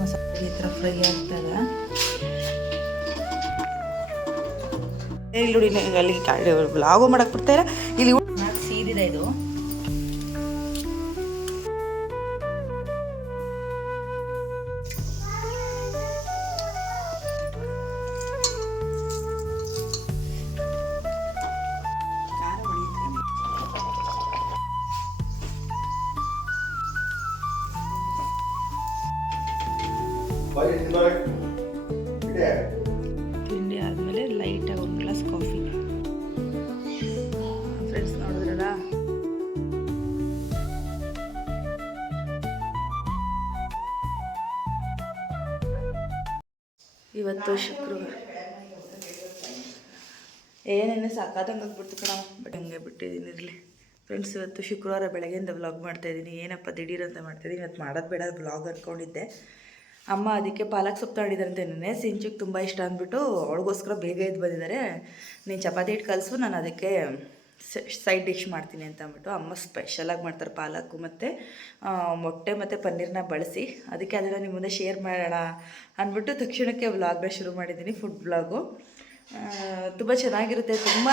ಮಸಾಲೆ ಈ ಥರ ಫ್ರೈ ಆಗ್ತದೆ. ಇಲ್ಲಿ ನೋಡಿ ಅಲ್ಲಿ ಬ್ಲಾಗು ಮಾಡಕ್ಕೆ ಬಿಡ್ತಾಯಿಲ್ಲ. ಇಲ್ಲಿ ಸೀದಿದೆ ಇದು. ತಿಂಡಿ ಆದಮೇಲೆ ಲೈಟಾಗಿ ಒಂದು ಗ್ಲಾಸ್ ಕಾಫಿ. ಫ್ರೆಂಡ್ಸ್ ನೋಡಿದ್ರಲ್ಲ, ಇವತ್ತು ಶುಕ್ರವಾರ. ಏನೇನು ಸಾಕಾದಂಗೆ ಹೋಗ್ಬಿಡ್ತು ಕಣ, ಬಟ್ ಹಂಗೆ ಬಿಟ್ಟಿದ್ದೀನಿ. ಇರಲಿ ಫ್ರೆಂಡ್ಸ್, ಇವತ್ತು ಶುಕ್ರವಾರ ಬೆಳಗ್ಗೆಯಿಂದ ವ್ಲಾಗ್ ಮಾಡ್ತಾಯಿದ್ದೀನಿ. ಏನಪ್ಪ ದಿಢೀರ್ ಅಂತ ಮಾಡ್ತಾಯಿದ್ದೀನಿ. ಇವತ್ತು ಮಾಡೋದು ಬೇಡ ವ್ಲಾಗ್ ಅಂದ್ಕೊಂಡಿದ್ದೆ. ಅಮ್ಮ ಅದಕ್ಕೆ ಪಾಲಕ್ ಸೊಪ್ಪು ತಗೊಂಡಿದ್ದಾರಂತೆ. ನೆನ್ನೆ ಸಿಂಚುಗೆ ತುಂಬ ಇಷ್ಟ ಅಂದ್ಬಿಟ್ಟು ಅವಳಿಗೋಸ್ಕರ ಬೇಗ ಎದ್ದು ಬಂದಿದ್ದಾರೆ. ನೀನು ಚಪಾತಿ ಹಿಟ್ಟು ಕಲಿಸು, ನಾನು ಅದಕ್ಕೆ ಸೈಡ್ ಡಿಶ್ ಮಾಡ್ತೀನಿ ಅಂತ ಅಂದ್ಬಿಟ್ಟು ಅಮ್ಮ ಸ್ಪೆಷಲಾಗಿ ಮಾಡ್ತಾರೆ ಪಾಲಕ್ಕು ಮತ್ತು ಮೊಟ್ಟೆ ಮತ್ತು ಪನ್ನೀರನ್ನ ಬಳಸಿ. ಅದಕ್ಕೆ ಅದನ್ನು ನಿಮ್ಮ ಮುಂದೆ ಶೇರ್ ಮಾಡೋಣ ಅಂದ್ಬಿಟ್ಟು ತಕ್ಷಣಕ್ಕೆ ವ್ಲಾಗ್ನ ಶುರು ಮಾಡಿದ್ದೀನಿ. ಫುಡ್ ವ್ಲಾಗು ತುಂಬ ಚೆನ್ನಾಗಿರುತ್ತೆ. ತುಂಬಾ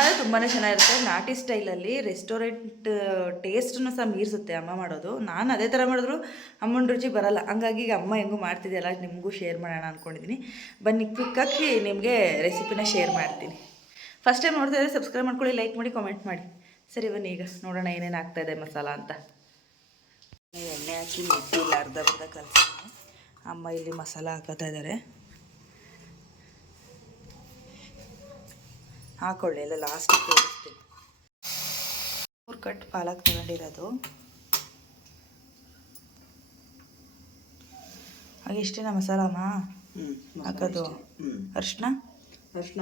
ಚೆನ್ನಾಗಿರುತ್ತೆ. ನಾಟಿ ಸ್ಟೈಲಲ್ಲಿ ರೆಸ್ಟೋರೆಂಟ್ ಟೇಸ್ಟನ್ನು ಸಹ ಮೀರಿಸುತ್ತೆ ಅಮ್ಮ ಮಾಡೋದು. ನಾನು ಅದೇ ಥರ ಮಾಡಿದ್ರು ಅಮ್ಮನ ರುಚಿ ಬರೋಲ್ಲ. ಹಂಗಾಗಿ ಈಗ ಅಮ್ಮ ಹೆಂಗೂ ಮಾಡ್ತಿದೆಯಲ್ಲ, ನಿಮಗೂ ಶೇರ್ ಮಾಡೋಣ ಅಂದ್ಕೊಂಡಿದ್ದೀನಿ. ಬನ್ನಿ ಕ್ವಿಕ್ಕಾಗಿ ನಿಮಗೆ ರೆಸಿಪಿನ ಶೇರ್ ಮಾಡ್ತೀನಿ. ಫಸ್ಟ್ ಟೈಮ್ ನೋಡ್ತಾ ಇದ್ದರೆ ಸಬ್ಸ್ಕ್ರೈಬ್ ಮಾಡ್ಕೊಳ್ಳಿ, ಲೈಕ್ ಮಾಡಿ, ಕಾಮೆಂಟ್ ಮಾಡಿ. ಸರಿ ಬನ್ನಿ ಈಗ ನೋಡೋಣ ಏನೇನು ಆಗ್ತಾಯಿದೆ ಮಸಾಲ ಅಂತ. ಎಣ್ಣೆ ಹಾಕಿ ಮೆಟ್ಟಿಲ್ಲ, ಅರ್ಧ ಕಲಿಸ್ತೀನಿ. ಅಮ್ಮ ಇಲ್ಲಿ ಮಸಾಲ ಹಾಕೋತಾ ಇದ್ದಾರೆ. ಹಾಕೊಳ್ಳಿ, ಎಲ್ಲ ಲಾಸ್ಟಿಗೆ ತೋರಿಸ್ತೀನಿ. 3 ಕಟ್ ಪಾಲಕ್ ತಗೊಂಡಿರೋದು. ಹಾಗೆ ಇಷ್ಟೇನಾ ಮಸಾಲಮ್ಮ ಹಾಕೋದು? ಅರಿಶಿನ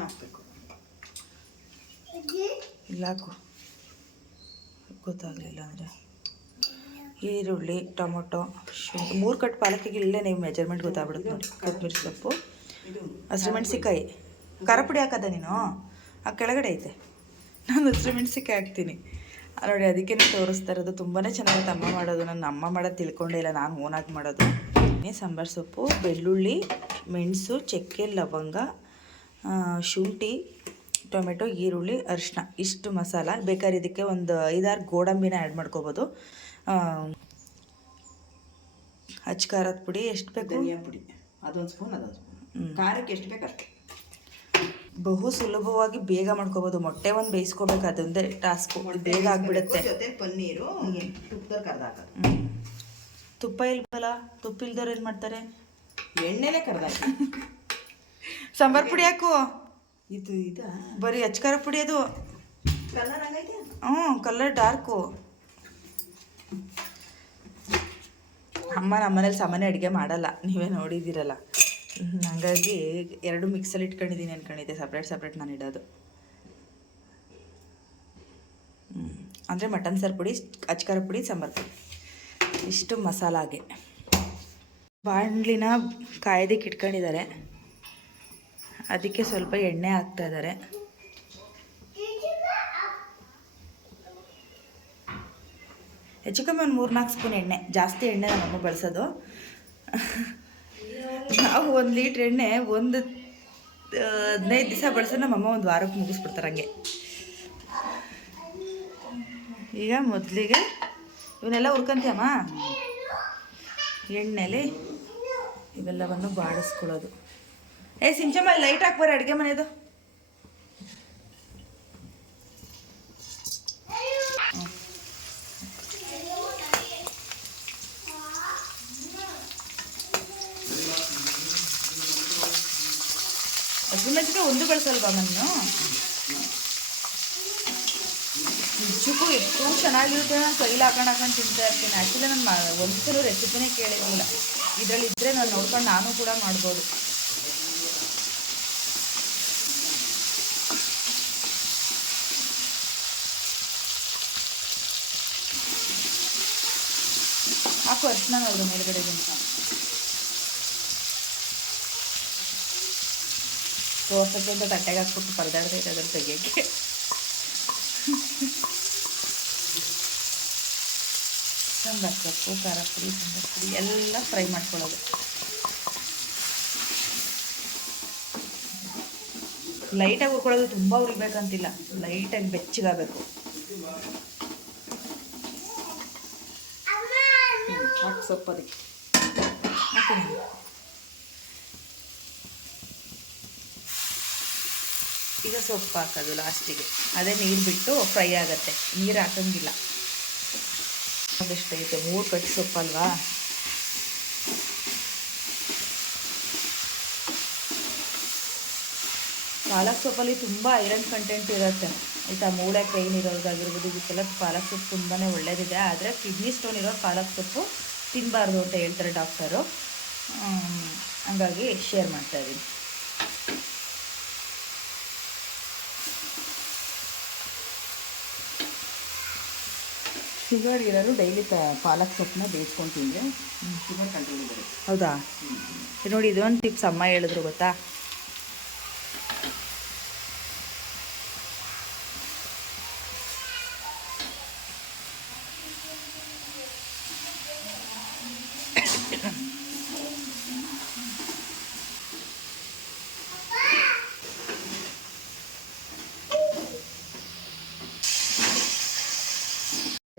ಹಾಕಬೇಕು. ಇಲ್ಲ ಹಾಕು, ಗೊತ್ತಾಗಲಿಲ್ಲ ಅಂದರೆ. ಈರುಳ್ಳಿ, ಟೊಮೊಟೊ, ಶುಂಠಿ. 3 ಕಟ್ ಪಾಲಕ್ಕಿಗೆ ಇಲ್ಲೇ ನೀವು ಮೆಜರ್ಮೆಂಟ್ ಗೊತ್ತಾಗ್ಬಿಡುತ್ತೆ ನೋಡಿ. ಕೊತ್ತಂಬರಿ ಸೊಪ್ಪು, ಹಸಿಮೆಣ್ಸಿಕಾಯಿ. ಖಾರ ಪುಡಿ ಹಾಕೋದ ನೀನು? ಆ ಕೆಳಗಡೆ ಐತೆ. ನಾನು ಹಸಿಮೆಣ್ಸಿಕಾಯಿ ಹಾಕ್ತೀನಿ ನೋಡಿ. ಅದಕ್ಕೆ ತೋರಿಸ್ತಾ ಇರೋದು. ತುಂಬಾ ಚೆನ್ನಾಗಿರುತ್ತೆ ಅಮ್ಮ ಮಾಡೋದು. ನನ್ನ ಅಮ್ಮ ಮಾಡೋದು ತಿಳ್ಕೊಂಡೇ ಇಲ್ಲ, ನಾನು ಓನಾಗಿ ಮಾಡೋದು. ಸಾಂಬಾರು ಸೊಪ್ಪು, ಬೆಳ್ಳುಳ್ಳಿ, ಮೆಣಸು, ಚಕ್ಕೆ, ಲವಂಗ, ಶುಂಠಿ, ಟೊಮೆಟೊ, ಈರುಳ್ಳಿ, ಅರಿಶಿನ, ಇಷ್ಟು ಮಸಾಲ. ಬೇಕಾದ್ರೆ ಇದಕ್ಕೆ ಒಂದು 5-6 ಗೋಡಂಬಿನ ಆ್ಯಡ್ ಮಾಡ್ಕೋಬೋದು. ಖಾರದ ಪುಡಿ ಎಷ್ಟು ಬೇಕು? ಧನಿಯಾ ಪುಡಿ ಅದೊಂದು ಸ್ಪೂನ್, ಅದೊಂದು ಸ್ಪೂನ್. ಖಾರಕ್ಕೆ ಎಷ್ಟು ಬೇಕು ಅಷ್ಟೇ. ಬಹು ಸುಲಭವಾಗಿ ಬೇಗ ಮಾಡ್ಕೋಬೋದು. ಮೊಟ್ಟೆ ಒಂದು ಬೇಯಿಸ್ಕೋಬೇಕು, ಅದೊಂದೇ ಟಾಸ್ಕು. ಬೇಗ ಆಗಿಬಿಡುತ್ತೆ. ಜೊತೆ ಪನ್ನೀರು, ತುಪ್ಪದಲ್ಲಿ ಕರ್ದು ಹಾಕೋದು. ತುಪ್ಪ ಇಲ್ವಲ್ಲ, ತುಪ್ಪ ಇಲ್ದವ್ರು ಏನು ಮಾಡ್ತಾರೆ? ಎಣ್ಣೆನೇ ಕರ್ದಾಕಿ. ಸಾಂಬಾರು ಪುಡಿ ಹಾಕು. ಇದು ಬರೀ ಖಾರ ಪುಡಿ. ಅದು ಕಲರ್ ಹಂಗೈತೆ. Colour dark. ಅಮ್ಮ ನಮ್ಮನೇಲಿ ಸಾಮಾನ್ಯ ಅಡುಗೆ ಮಾಡಲ್ಲ, ನೀವೇ ನೋಡಿದ್ದೀರಲ್ಲ. ಹಾಗಾಗಿ 2 ಮಿಕ್ಸಲ್ಲಿ ಇಟ್ಕೊಂಡಿದ್ದೀನಿ ಅಂದ್ಕೊಂಡಿದ್ದೆ. ಸಪ್ರೇಟ್ ನಾನು ಇಡೋದು. ಅಂದರೆ ಮಟನ್ ಸಾರು ಪುಡಿ, ಖಾರ ಪುಡಿ, ಸಾಂಬಾರು ಪುಡಿ, ಇಷ್ಟು ಮಸಾಲಾಗೆ. ಬಾಣಲಿನ ಕಾಯ್ದಕ್ಕೆ ಇಟ್ಕೊಂಡಿದ್ದಾರೆ. ಅದಕ್ಕೆ ಸ್ವಲ್ಪ ಎಣ್ಣೆ ಹಾಕ್ತಾಯಿದ್ದಾರೆ. ಹೆಚ್ಚು ಕಮ್ಮಿ ಒಂದು 3-4 ಸ್ಪೂನ್ ಎಣ್ಣೆ. ಜಾಸ್ತಿ ಎಣ್ಣೆ ನಮ್ಮಮ್ಮ ಬಳಸೋದು. ನಾವು 1 ಲೀಟ್ರ್ ಎಣ್ಣೆ 15 ದಿವಸ ಬಳಸೋ ನಮ್ಮಮ್ಮ 1 ವಾರಕ್ಕೆ ಮುಗಿಸ್ಬಿಡ್ತಾರೆ ಹಂಗೆ. ಈಗ ಮೊದಲಿಗೆ ಇವನ್ನೆಲ್ಲ ಹುರ್ಕೊಂತೀಯಮ್ಮ. ಎಣ್ಣೆಲಿ ಇವೆಲ್ಲವನ್ನು ಬಾಡಿಸ್ಕೊಳ್ಳೋದು. ಸಿಂಚಮ್ಮ ಲೈಟ್ ಹಾಕ್ಬಾರ ಅಡುಗೆ ಮನೆಯದು. ಹಸಿಮೆಣಸಿಗೆ ಒಂದು ಬಳಸಲ್ವಾ ನಾನು? ನಿಜಕ್ಕೂ ಎಷ್ಟು ಚೆನ್ನಾಗಿರುತ್ತೆ. ನಾನು ಕೈಲಿ ಹಾಕೊಂಡು ತಿಂತಾ ಇರ್ತೀನಿ. ಆ್ಯಕ್ಚುಲಿ ನಾನು ಒಂದ್ಸಲ ರೆಸಿಪಿನೇ ಕೇಳಿರಲಿಲ್ಲ. ಇದರಲ್ಲಿ ಇದ್ದರೆ ನಾನು ನೋಡ್ಕೊಂಡು ನಾನು ಕೂಡ ಮಾಡ್ಬೋದು. ಹಾಕು ಅರ್ಶಿನ ನೋಡಿದ್ರು ಮೇಲ್ಗಡೆ ತೋರ್ಸಕ್ಕೆ ಅಂತ ತಟ್ಟೆಗೆ ಹಾಕ್ಬಿಟ್ಟು ಪರದಾಡ್ತೈತೆ ಅದ್ರ ತೆಗಿಯೋಕ್ಕೆ. ಸಾಂಬಾರು ಸೊಪ್ಪು, ಖಾರ ಪುಡಿ, ಸಾಂಬಾರು ಪುಡಿ ಎಲ್ಲ ಫ್ರೈ ಮಾಡ್ಕೊಳ್ಳೋದು. ಲೈಟಾಗಿ ಹುರ್ಕೊಳ್ಳೋದು, ತುಂಬ ಹುರಿಬೇಕಂತಿಲ್ಲ, ಲೈಟಾಗಿ ಬೆಚ್ಚಗಾಗಬೇಕು. ಹಾಕಿ ಸೊಪ್ಪು ಅದಕ್ಕೆ ಈಗ ಸೊಪ್ಪು ಹಾಕೋದು ಲಾಸ್ಟಿಗೆ. ಅದೇ ನೀರು ಬಿಟ್ಟು ಫ್ರೈ ಆಗುತ್ತೆ, ನೀರು ಹಾಕಂಗಿಲ್ಲ. ಅದೆಷ್ಟೈತೆ 3 ಕಟ್ ಸೊಪ್ಪಲ್ವಾ. ಪಾಲಕ್ ಸೊಪ್ಪಲ್ಲಿ ತುಂಬ ಐರನ್ ಕಂಟೆಂಟ್ ಇರುತ್ತೆ ಆಯಿತಾ. ಮೂಳೆ ಪೈನ್ ಇರೋದಾಗಿರ್ಬೋದು, ಇದಕ್ಕೆಲ್ಲ ಪಾಲಕ್ ಸೊಪ್ಪು ತುಂಬಾ ಒಳ್ಳೆಯದಿದೆ. ಆದರೆ ಕಿಡ್ನಿ ಸ್ಟೋನ್ ಇರೋ ಪಾಲಕ್ ಸೊಪ್ಪು ತಿನ್ನಬಾರ್ದು ಅಂತ ಹೇಳ್ತಾರೆ ಡಾಕ್ಟರು. ಹಂಗಾಗಿ ಶೇರ್ ಮಾಡ್ತಾಯಿದ್ದೀನಿ. ಶುಗರ್ ಇರೋರು ಡೈಲಿ ಪಾಲಕ್ ಸೊಪ್ಪನ್ನ ಬೇಯಿಸ್ಕೊಂಡು ತಿಂದರೆ ಶುಗರ್ ಕಂಟ್ರೋಲ್ ಬರುತ್ತೆ. ಹೌದಾ? ನೋಡಿ, ಇದೊಂದು ಟಿಪ್ಸ್ ಅಮ್ಮ ಹೇಳಿದ್ರು ಗೊತ್ತಾ.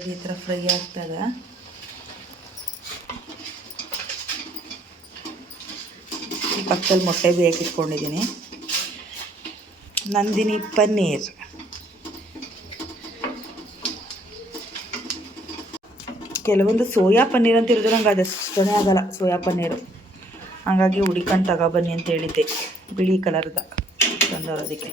ಈ ಥರ ಫ್ರೈ ಆಗ್ತದೆ. ಈ ಪಕ್ಕದಲ್ಲಿ ಮೊಟ್ಟೆ ಬೇಕಿಟ್ಕೊಂಡಿದ್ದೀನಿ. ನಂದಿನಿ ಪನ್ನೀರ್. ಕೆಲವೊಂದು ಸೋಯಾ ಪನ್ನೀರ್ ಅಂತ ಇರೋದು ನಂಗೆ ಅದಷ್ಟು ಇಷ್ಟನೇ ಆಗಲ್ಲ, ಸೋಯಾ ಪನ್ನೀರು. ಹಾಗಾಗಿ ಹುಡಿಕೊಂಡು ತಗೊಬನ್ನಿ ಅಂತ ಹೇಳಿದ್ದೆ, ಬಿಳಿ ಕಲರ್ದ ತಂದೋರೋದಕ್ಕೆ.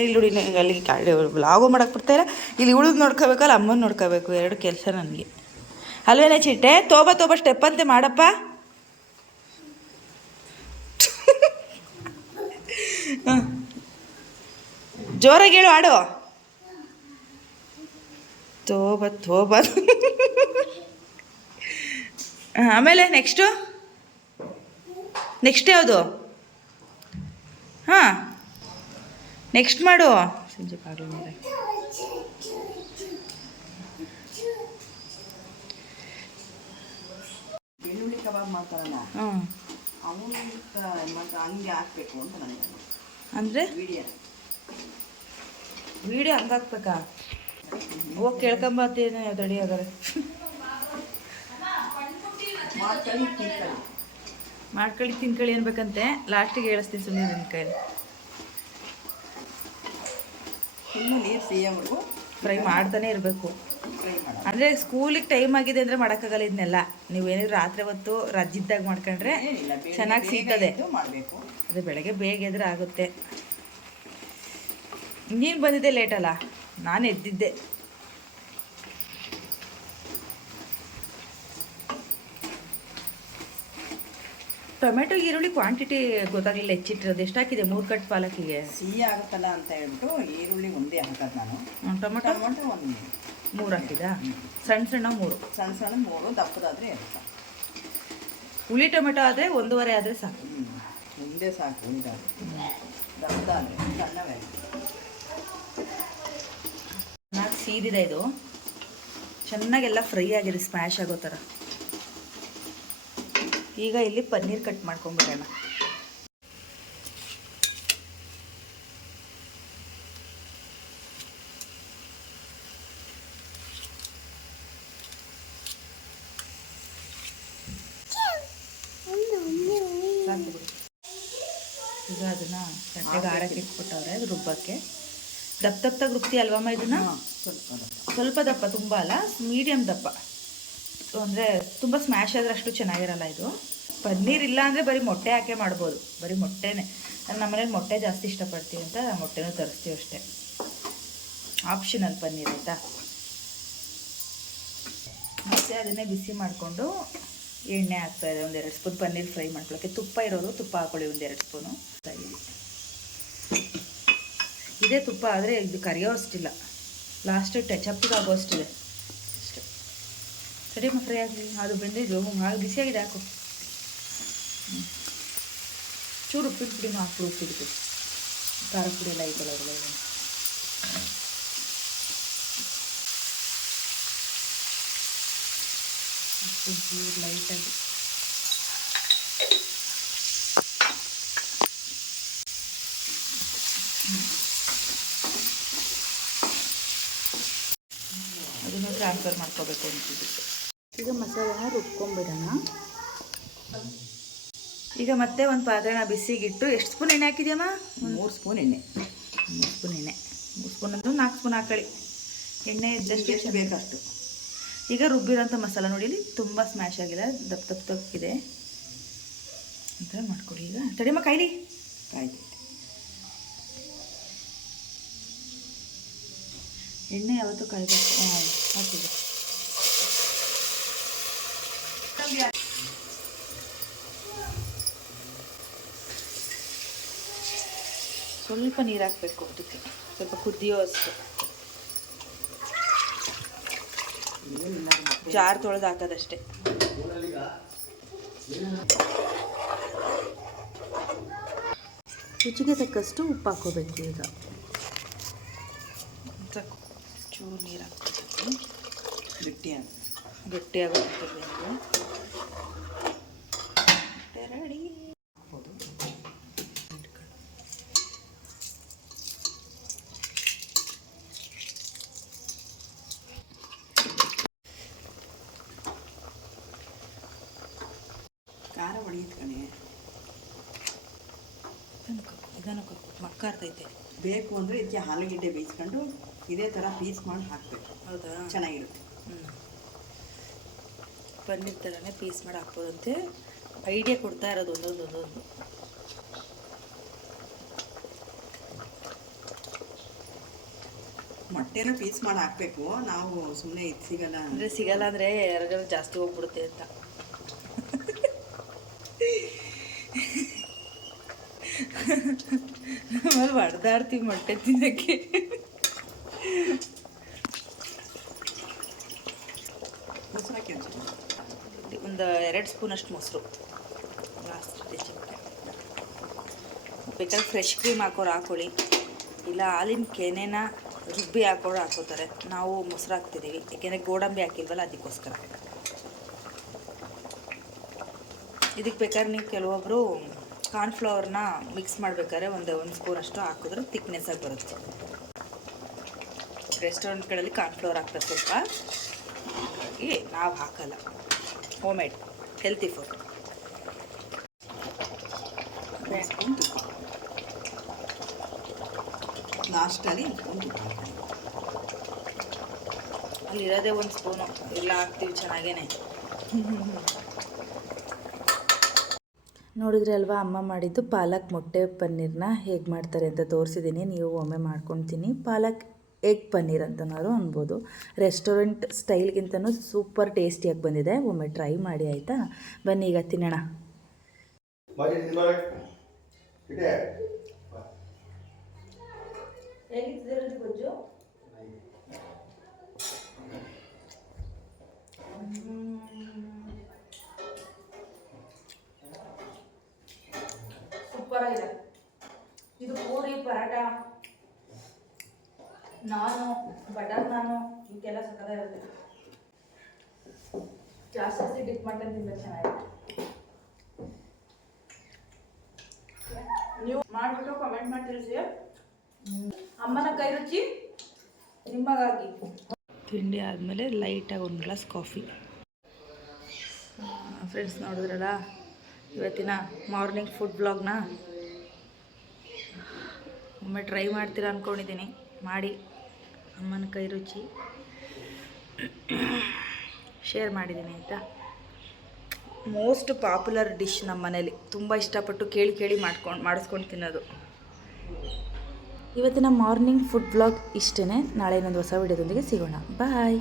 ಇಲ್ಲಿ ನೋಡಿ, ಅಲ್ಲಿ ವ್ಲಾಗು ಮಾಡಕ್ಕೆ ಬಿಡ್ತಾಯಿಲ್ಲ. ಇಲ್ಲಿ ಉಳಿದು ನೋಡ್ಕೋಬೇಕಲ್ಲ, ಅಮ್ಮನ ನೋಡ್ಕೋಬೇಕು, 2 ಕೆಲಸ ನನಗೆ ಅಲ್ವೇನೆ ಚಿಟ್ಟೆ. ತೋಬ ಸ್ಟೆಪ್ ಅಂತೆ ಮಾಡಪ್ಪ. ಜೋರಾಗಿ ಹೇಳು, ಆಡು. ತೋಬ ಆಮೇಲೆ ನೆಕ್ಸ್ಟ್ ಯಾವುದು? ಹಾಂ, ನೆಕ್ಸ್ಟ್ ಮಾಡು. ಸಂಜೆ ಬಾಗಿಲು ಮೇಲೆ ಬೆಳ್ಳುಳ್ಳಿ ಕಬಾಬ್ ಮಾಡ್ತಾರಲ್ಲ, ಅವನು ಹಂಗೆ ಹಾಕ್ಬೇಕು ಅಂತ ನನಗೆ. ಅಂದರೆ ವಿಡಿಯೋ ಹಂಗೆ ಹಾಕ್ಬೇಕಾ? ಹೋಗಿ ಕೇಳ್ಕೊಂಬತ್ತೀನಿ ತಡಿ. ಹಾಗಾದ್ರೆ ಮಾಡ್ಕೊಳ್ಳಿ ತಿನ್ಕೊಳ್ಳಿ ಅನ್ಬೇಕಂತೆ. ಲಾಸ್ಟಿಗೆ ಹೇಳಿಸ್ತೀನಿ ಸುಮ್ಮನೆ ನಿನ್ನ ಕೈಲಿ. ನೀರು ಸಿಹಿಯಾಗ್ಬಿಟ್ಟು ಫ್ರೈ ಮಾಡ್ತಾನೆ ಇರಬೇಕು. ಅಂದರೆ ಸ್ಕೂಲಿಗೆ ಟೈಮ್ ಆಗಿದೆ ಅಂದರೆ ಮಾಡೋಕ್ಕಾಗಲ್ಲ ಇದನ್ನೆಲ್ಲ. ನೀವೇನಿದ್ರು ರಾತ್ರಿ ಹೊತ್ತು ರಜ್ಜಿದ್ದಾಗ ಮಾಡ್ಕೊಂಡ್ರೆ ಚೆನ್ನಾಗಿ ಸಿಗ್ತದೆ. ಅದೇ ಬೆಳಗ್ಗೆ ಬೇಗ ಎದ್ರೆ ಆಗುತ್ತೆ. ನೀನು ಬಂದಿದ್ದೆ ಲೇಟಲ್ಲ, ನಾನು ಎದ್ದಿದ್ದೆ. ಟೊಮೆಟೊ ಈರುಳ್ಳಿ ಕ್ವಾಂಟಿಟಿ ಗೊತ್ತಾಗಲಿಲ್ಲ, ಹೆಚ್ಚಿಟ್ಟಿರೋದು. ಎಷ್ಟಾಕಿದೆ? 3 ಕಟ್ ಪಾಲಕಿಗೆ? ಸಿಹಿ ಆಗುತ್ತಲ್ಲ ಅಂತ ಹೇಳ್ಬಿಟ್ಟು ಈರುಳ್ಳಿ ಒಂದೇ ಹಾಕೋದು ನಾನು. ಟೊಮೆಟೊ 3 ಹಾಕಿದ? ಸಣ್ಣ 3 ದಪ್ಪದಾದರೆ 2. ಹುಳಿ ಟೊಮೆಟೊ ಆದರೆ 1.5 ಆದರೆ ಸಾಕು. ಒಂದೇ ಸಾಕು. ದಪ್ಪದಾದರೆ ಸಣ್ಣವೇ. ಚೆನ್ನಾಗಿ ಸೀದಿದೆ ಇದು. ಚೆನ್ನಾಗೆಲ್ಲ ಫ್ರೈ ಆಗಿದೆ, ಸ್ಮ್ಯಾಶ್ ಆಗೋ ಥರ. ಈಗ ಇಲ್ಲಿ ಪನ್ನೀರ್ ಕಟ್ ಮಾಡ್ಕೊಂಬಿಡೋಣ. ಈಗ ಅದನ್ನ ತಟ್ಟೆಗೆ ಆರಕ್ಕೆ ಇಟ್ಬಿಟ್ಟವ್ರೆ, ಅದು ರುಬ್ಬಕ್ಕೆ. ದಪ್ಪದಾಗ ರುಬ್ತಿ ಅಲ್ವಮ್ಮ ಇದನ್ನ? ಸ್ವಲ್ಪ ದಪ್ಪ, ತುಂಬ ಅಲ್ಲ, ಮೀಡಿಯಮ್ ದಪ್ಪ. ಅಂದರೆ ತುಂಬ ಸ್ಮ್ಯಾಶ್ ಆದರೆ ಅಷ್ಟು ಚೆನ್ನಾಗಿರಲ್ಲ ಇದು. ಪನ್ನೀರ್ ಇಲ್ಲ ಅಂದರೆ ಬರೀ ಮೊಟ್ಟೆ ಹಾಕೇ ಮಾಡ್ಬೋದು, ಬರೀ ಮೊಟ್ಟೆನೇ. ನಮ್ಮನೇಲಿ ಮೊಟ್ಟೆ ಜಾಸ್ತಿ ಇಷ್ಟಪಡ್ತೀವಿ ಅಂತ ಮೊಟ್ಟೆನೂ ತರಿಸ್ತೀವಿ ಅಷ್ಟೇ. ಆಪ್ಷನಲ್ ಪನ್ನೀರ್, ಆಯಿತಾ? ಮತ್ತು ಅದನ್ನೇ ಬಿಸಿ ಮಾಡಿಕೊಂಡು ಎಣ್ಣೆ ಹಾಕ್ತಾಯಿದೆ. 1-2 ಸ್ಪೂನ್ ಪನ್ನೀರ್ ಫ್ರೈ ಮಾಡ್ಕೊಳ್ಳೋಕ್ಕೆ. ತುಪ್ಪ ಇರೋದು ತುಪ್ಪ ಹಾಕೊಳ್ಳಿ, 1-2 ಸ್ಪೂನು. ಇದೇ ತುಪ್ಪ ಆದರೆ ಇದು ಕರಿಯೋ ಅಷ್ಟಿಲ್ಲ, ಲಾಸ್ಟ್ ಟಚಪ್ಪಿಗೆ ಆಗೋ ಅಷ್ಟಿದೆ ಅಷ್ಟೇ. ಸರಿಯಮ್ಮ, ಫ್ರೈ ಆಗಲಿ. ಅದು ಬೆಂದಿದ್ದು ಹಾಗೆ ಬಿಸಿಯಾಗಿದೆ, ಹಾಕು. ಚೂರು ಉಪ್ಪಿನ ಪುಡಿನೂ ಹಾಕ್ಬಿಡು, ಉಪ್ಪಿನ ಪುಡಿ, ಖಾರ ಪುಡಿ ಎಲ್ಲ ಐತಲ್ಲ ಅದ್ರೊಳಗೆ. ಒಂಚೂರು ಲೈಟಾಗಿ ಅದನ್ನು ಟ್ರಾನ್ಸ್ಫರ್ ಮಾಡ್ಕೋಬೇಕು ಅಂತಿದ್ದಕ್ಕೆ. ಈಗ ಮಸಾಲೆನ ರುಬ್ಕೊಂಬಿಡೋಣ. ಈಗ ಮತ್ತೆ ಒಂದು ಪಾತ್ರೆನ ಬಿಸಿಗಿಟ್ಟು ಎಷ್ಟು ಸ್ಪೂನ್ ಎಣ್ಣೆ ಹಾಕಿದ್ಯಮ್ಮ? 3 ಸ್ಪೂನ್ ಎಣ್ಣೆ. 3 ಸ್ಪೂನ್ ಎಣ್ಣೆ. 3 ಸ್ಪೂನ್ ಅಂದ್ರೆ 4 ಸ್ಪೂನ್ ಹಾಕೊಳ್ಳಿ. ಎಣ್ಣೆ ಇದ್ದಷ್ಟು ಎಷ್ಟು ಬೇಕಷ್ಟು. ಈಗ ರುಬ್ಬಿರೋಂಥ ಮಸಾಲ ನೋಡಿಲಿ ತುಂಬ ಸ್ಮ್ಯಾಶ್ ಆಗಿಲ್ಲ, ದಪ್ಪಗಿದೆ ಅಂತ ಮಾಡ್ಕೊಳ್ಳಿ. ಈಗ ತಡಿಯಮ್ಮ ಕಾಯ್ಲಿ. ಕಾಯ್ತೈತೆ. ಎಣ್ಣೆ ಯಾವತ್ತೂ ಕಾಯ್ಬೇಕು. ಹಾಕಿದೆ. ಸ್ವಲ್ಪ ನೀರು ಹಾಕಬೇಕು, ಅದಕ್ಕೆ ಸ್ವಲ್ಪ ಕುದಿಯೋ ಅಷ್ಟು. ಜಾರ್ ತೊಳೆದು ಹಾಕೋದಷ್ಟೇ. ರುಚಿಗೆ ತಕ್ಕಷ್ಟು ಉಪ್ಪು ಹಾಕೋಬೇಕು. ಈಗ ಚೂರು ನೀರು ಹಾಕ್ಬೇಕು. ಗಟ್ಟಿಯಾಗುತ್ತೆ ರೆಡಿ. ಖಾರ ಹೊಡೆಯುತ್ತೆ ಕಣೆ. ಇದನ್ನು ಮಕ್ಕಾರ್ತೈತೆ. ಬೇಕು ಅಂದರೆ ಇದಕ್ಕೆ ಆಲೂಗೆಡ್ಡೆ ಬೇಯಿಸ್ಕೊಂಡು ಇದೇ ಥರ ಪೀಸ್ ಮಾಡಿ ಹಾಕಬೇಕು. ಹೌದಾ? ಚೆನ್ನಾಗಿರುತ್ತೆ. ಪನ್ನೀರ್ ಥರನೇ ಪೀಸ್ ಮಾಡಿ ಹಾಕ್ಬೋದಂತೆ. ಐಡಿಯಾ ಕೊಡ್ತಾ ಇರೋದು ಒಂದೊಂದು. ಮೊಟ್ಟೆನ ಪೀಸ್ ಮಾಡಿ ಹಾಕಬೇಕು. ನಾವು ಸುಮ್ಮನೆ ಇದು ಸಿಗಲ್ಲ ಅಂದರೆ ಯಾರಿಗಾದ್ರು ಜಾಸ್ತಿ ಹೋಗ್ಬಿಡುತ್ತೆ ಅಂತ. ಆಮೇಲೆ ಹೊಡೆದಾಡ್ತೀವಿ ಮೊಟ್ಟೆ ತಿನ್ನೋಕ್ಕೆ. ಮೊಸರು ಹಾಕಿ ಒಂದು 2 ಸ್ಪೂನಷ್ಟು ಮೊಸರು ಲಾಸ್ಟ್ ಹೆಚ್ಚಿಬಿಟ್ಟೆ. ಬೇಕಾದ್ರೆ ಫ್ರೆಶ್ ಕ್ರೀಮ್ ಹಾಕೋರು ಹಾಕೊಳ್ಳಿ, ಇಲ್ಲ ಹಾಲಿನ ಕೆನೆನ ರುಬ್ಬಿ ಹಾಕೋರು ಹಾಕೋತಾರೆ. ನಾವು ಮೊಸರು ಹಾಕ್ತಿದ್ದೀವಿ, ಯಾಕೆಂದರೆ ಗೋಡಂಬಿ ಹಾಕಿಲ್ವಲ್ಲ ಅದಕ್ಕೋಸ್ಕರ. ಇದಕ್ಕೆ ಬೇಕಾದ್ರೆ ನೀವು ಕೆಲವೊಬ್ಬರು ಕಾರ್ನ್ಫ್ಲವರ್ನ ಮಿಕ್ಸ್ ಮಾಡಬೇಕಾದ್ರೆ ಒಂದು ಸ್ಪೂನಷ್ಟು ಹಾಕಿದ್ರೆ ತಿಕ್ನೆಸ್ಸಾಗಿ ಬರುತ್ತೆ. ರೆಸ್ಟೋರೆಂಟ್ಗಳಲ್ಲಿ ಕಾರ್ನ್ಫ್ಲವರ್ ಹಾಕ್ತಾರೆ ಸ್ವಲ್ಪ, ಹಾಗಾಗಿ ನಾವು ಹಾಕಲ್ಲ. Home made healthy food. ಲಾಸ್ಟಲ್ಲಿ ಅಲ್ಲಿರೋದೇ 1 ಸ್ಪೂನು ಎಲ್ಲ ಹಾಕ್ತೀವಿ ಚೆನ್ನಾಗೇನೆ. ನೋಡಿದ್ರೆ ಅಲ್ವಾ ಅಮ್ಮ ಮಾಡಿದ್ದು ಪಾಲಕ್ ಮೊಟ್ಟೆ ಪನ್ನೀರ್ನ ಹೇಗೆ ಮಾಡ್ತಾರೆ ಅಂತ ತೋರಿಸಿದ್ದೀನಿ. ನೀವು ಒಮ್ಮೆ ಮಾಡ್ಕೊಳ್ತೀನಿ. ಪಾಲಕ್ ಎಗ್ ಪನ್ನೀರ್ ಅಂತನಾದ್ರು ಅನ್ಬೋದು. ರೆಸ್ಟೋರೆಂಟ್ ಸ್ಟೈಲ್ಗಿಂತನೂ ಸೂಪರ್ ಟೇಸ್ಟಿಯಾಗಿ ಬಂದಿದೆ. ಒಮ್ಮೆ ಟ್ರೈ ಮಾಡಿ ಆಯಿತಾ? ಬನ್ನಿ ಈಗ ತಿನ್ನೋಣ. ಗೊಜ್ಜು ಸೂಪರ್ ಆಗಿದೆ. ಇದು ಪೂರಿ, ಪರಾಟ, ನಾನು ಬಟರ್ ನಾನು ಇವಕ್ಕೆಲ್ಲ ಸಕ್ಕತ್ತಾಗಿರುತ್ತೆ. ಜಾಸ್ತಿ ಡಿಪ್ ಮಾಡ್ಕೊಂಡು ತಿಂದರೆ ಚೆನ್ನಾಗಿದೆ. ನೀವು ಮಾಡಿಬಿಟ್ಟು ಕಮೆಂಟ್ ಮಾಡಿ ತಿಳಿಸಿ. ಅಮ್ಮನ ಕೈ ರುಚಿ ನಿಮಗಾಗಿ. ತಿಂಡಿ ಆದಮೇಲೆ ಲೈಟಾಗಿ 1 ಗ್ಲಾಸ್ ಕಾಫಿ. ಫ್ರೆಂಡ್ಸ್ ನೋಡಿದ್ರಲ್ಲ ಇವತ್ತಿನ ಮಾರ್ನಿಂಗ್ ಫುಡ್ ಬ್ಲಾಗ್ನ. ಒಮ್ಮೆ ಟ್ರೈ ಮಾಡ್ತೀರಾ ಅಂದ್ಕೊಂಡಿದ್ದೀನಿ. ಮಾಡಿ ಅಮ್ಮನ ಕೈ ರುಚಿ ಶೇರ್ ಮಾಡಿದ್ದೀನಿ ಆಯಿತಾ. ಮೋಸ್ಟ್ ಪಾಪ್ಯುಲರ್ ಡಿಶ್ ನಮ್ಮ ಮನೇಲಿ. ತುಂಬ ಇಷ್ಟಪಟ್ಟು ಕೇಳಿ ಮಾಡಿಸ್ಕೊಂಡು ತಿನ್ನೋದು. ಇವತ್ತಿನ ಮಾರ್ನಿಂಗ್ ಫುಡ್ ಬ್ಲಾಗ್ ಇಷ್ಟೇ. ನಾಳೆ ಇನ್ನೊಂದು ಹೊಸ ವಿಡಿಯೋದೊಂದಿಗೆ ಸಿಗೋಣ. ಬಾಯ್.